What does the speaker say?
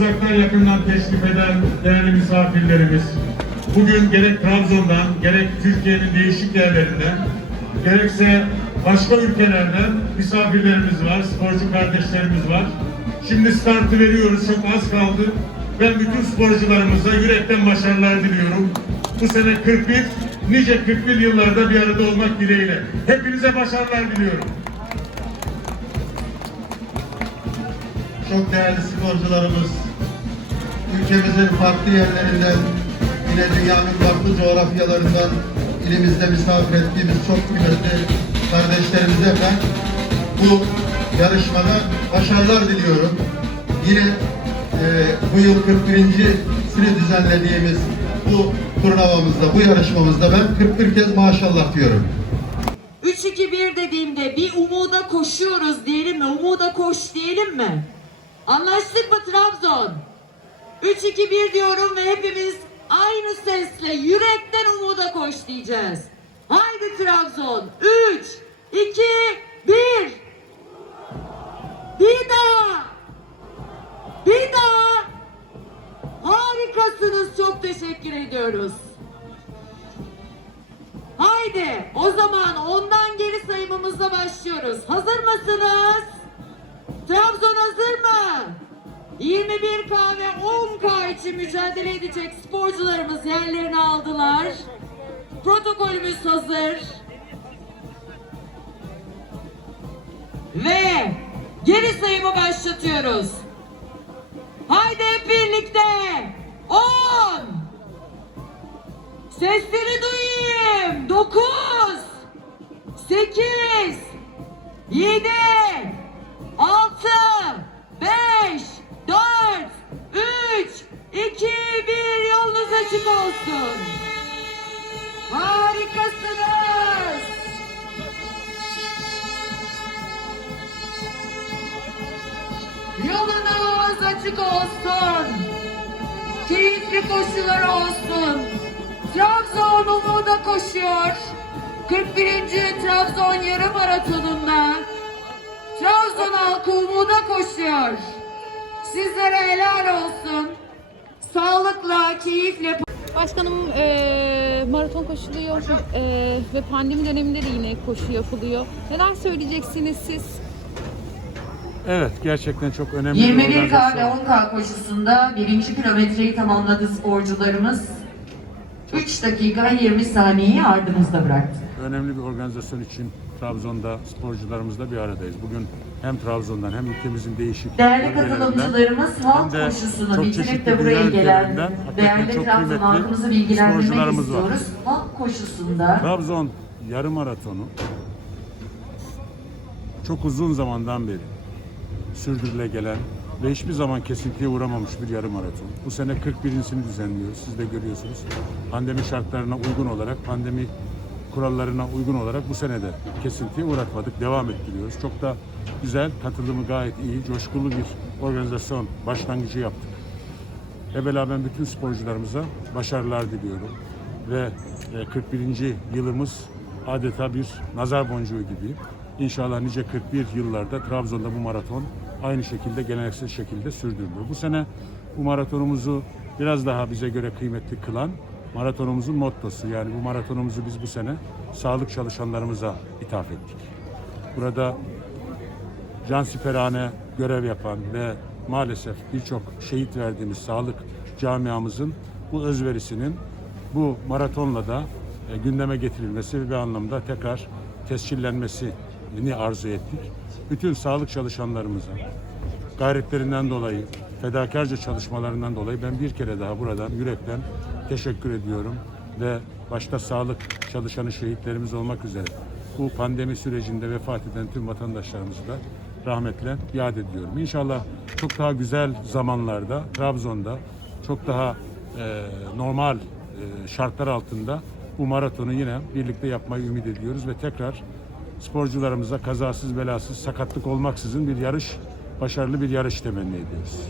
uzaktan yakından teşrif eden değerli misafirlerimiz, bugün gerek Trabzon'dan, gerek Türkiye'nin değişik yerlerinden, gerekse başka ülkelerden misafirlerimiz var, sporcu kardeşlerimiz var. Şimdi startı veriyoruz, çok az kaldı. Ben bütün sporcularımıza yürekten başarılar diliyorum. Bu sene 41, nice 41 yıllarda bir arada olmak dileğiyle. Hepinize başarılar diliyorum. çok değerli sporcularımız, ülkemizin farklı yerlerinden, yine dünyanın farklı coğrafyalarından ilimizde misafir ettiğimiz çok kıymetli kardeşlerimize ben bu yarışmada başarılar diliyorum. Yine e, bu yıl 41.sini düzenlediğimiz bu turnuvamızda, bu yarışmamızda ben 41 kez maşallah diyorum. 3-2-1 dediğimde bir umuda koşuyoruz diyelim mi? Umuda koş diyelim mi? Anlaştık mı Trabzon? 3-2-1 diyorum ve hepimiz aynı sesle yürekten umuda koş diyeceğiz. Haydi Trabzon. 3, 2, 1. Bir daha. Bir daha. Harikasınız. Çok teşekkür ediyoruz. Haydi o zaman ondan geri sayımımızla başlıyoruz. Hazır mısınız? Trabzon hazır mı? 21K ve 10K için mücadele edecek sporcularımız yerlerini aldılar. Protokolümüz hazır. Ve geri sayımı başlatıyoruz. Haydi hep birlikte. 10 Sesleri duyayım. 9 8 7 açık olsun. Harikasınız. Yolunuz açık olsun. Keyifli koşular olsun. Trabzon umuda koşuyor. 41. Trabzon yarım maratonunda. Trabzon halkı umuda koşuyor. Sizlere helal olsun. Keyifle Başkanım eee, maraton koşuluyor eee, ve pandemi döneminde de yine koşu yapılıyor. Neler söyleyeceksiniz siz? Evet, gerçekten çok önemli bir 21K ve organizasyon. 10K koşusunda birinci kilometreyi tamamladı sporcularımız. 3 dakika 20 saniyeyi ardımızda bıraktı. Önemli bir organizasyon için Trabzon'da sporcularımızla bir aradayız. Bugün hem Trabzon'dan hem ülkemizin değişik Değerli katılımcılarımız halk koşusunu çeşitli de buraya gelen değerli çok Trabzon halkımızı bilgilendirmek sporcularımız var. istiyoruz. Halk koşusunda Trabzon yarım maratonu çok uzun zamandan beri sürdürüle gelen ve hiçbir zaman kesintiye uğramamış bir yarım maraton. Bu sene 41'sini düzenliyoruz. Siz de görüyorsunuz. Pandemi şartlarına uygun olarak, pandemi kurallarına uygun olarak bu sene de kesintiye uğratmadık. Devam ettiriyoruz. Çok da güzel, katılımı gayet iyi, coşkulu bir organizasyon başlangıcı yaptık. Evvela ben bütün sporcularımıza başarılar diliyorum. Ve e, 41. yılımız adeta bir nazar boncuğu gibi. İnşallah nice 41 yıllarda Trabzon'da bu maraton aynı şekilde geleneksel şekilde sürdürülür. Bu sene bu maratonumuzu biraz daha bize göre kıymetli kılan maratonumuzun mottosu. Yani bu maratonumuzu biz bu sene sağlık çalışanlarımıza ithaf ettik. Burada cansiperane görev yapan ve maalesef birçok şehit verdiğimiz sağlık camiamızın bu özverisinin bu maratonla da e, gündeme getirilmesi ve anlamda tekrar tescillenmesini arzu ettik. Bütün sağlık çalışanlarımıza gayretlerinden dolayı, fedakarca çalışmalarından dolayı ben bir kere daha buradan yürekten teşekkür ediyorum ve başta sağlık çalışanı şehitlerimiz olmak üzere bu pandemi sürecinde vefat eden tüm vatandaşlarımızı da rahmetle yad ediyorum. İnşallah çok daha güzel zamanlarda Trabzon'da çok daha e, normal e, şartlar altında bu maratonu yine birlikte yapmayı ümit ediyoruz ve tekrar sporcularımıza kazasız belasız sakatlık olmaksızın bir yarış, başarılı bir yarış temenni ediyoruz.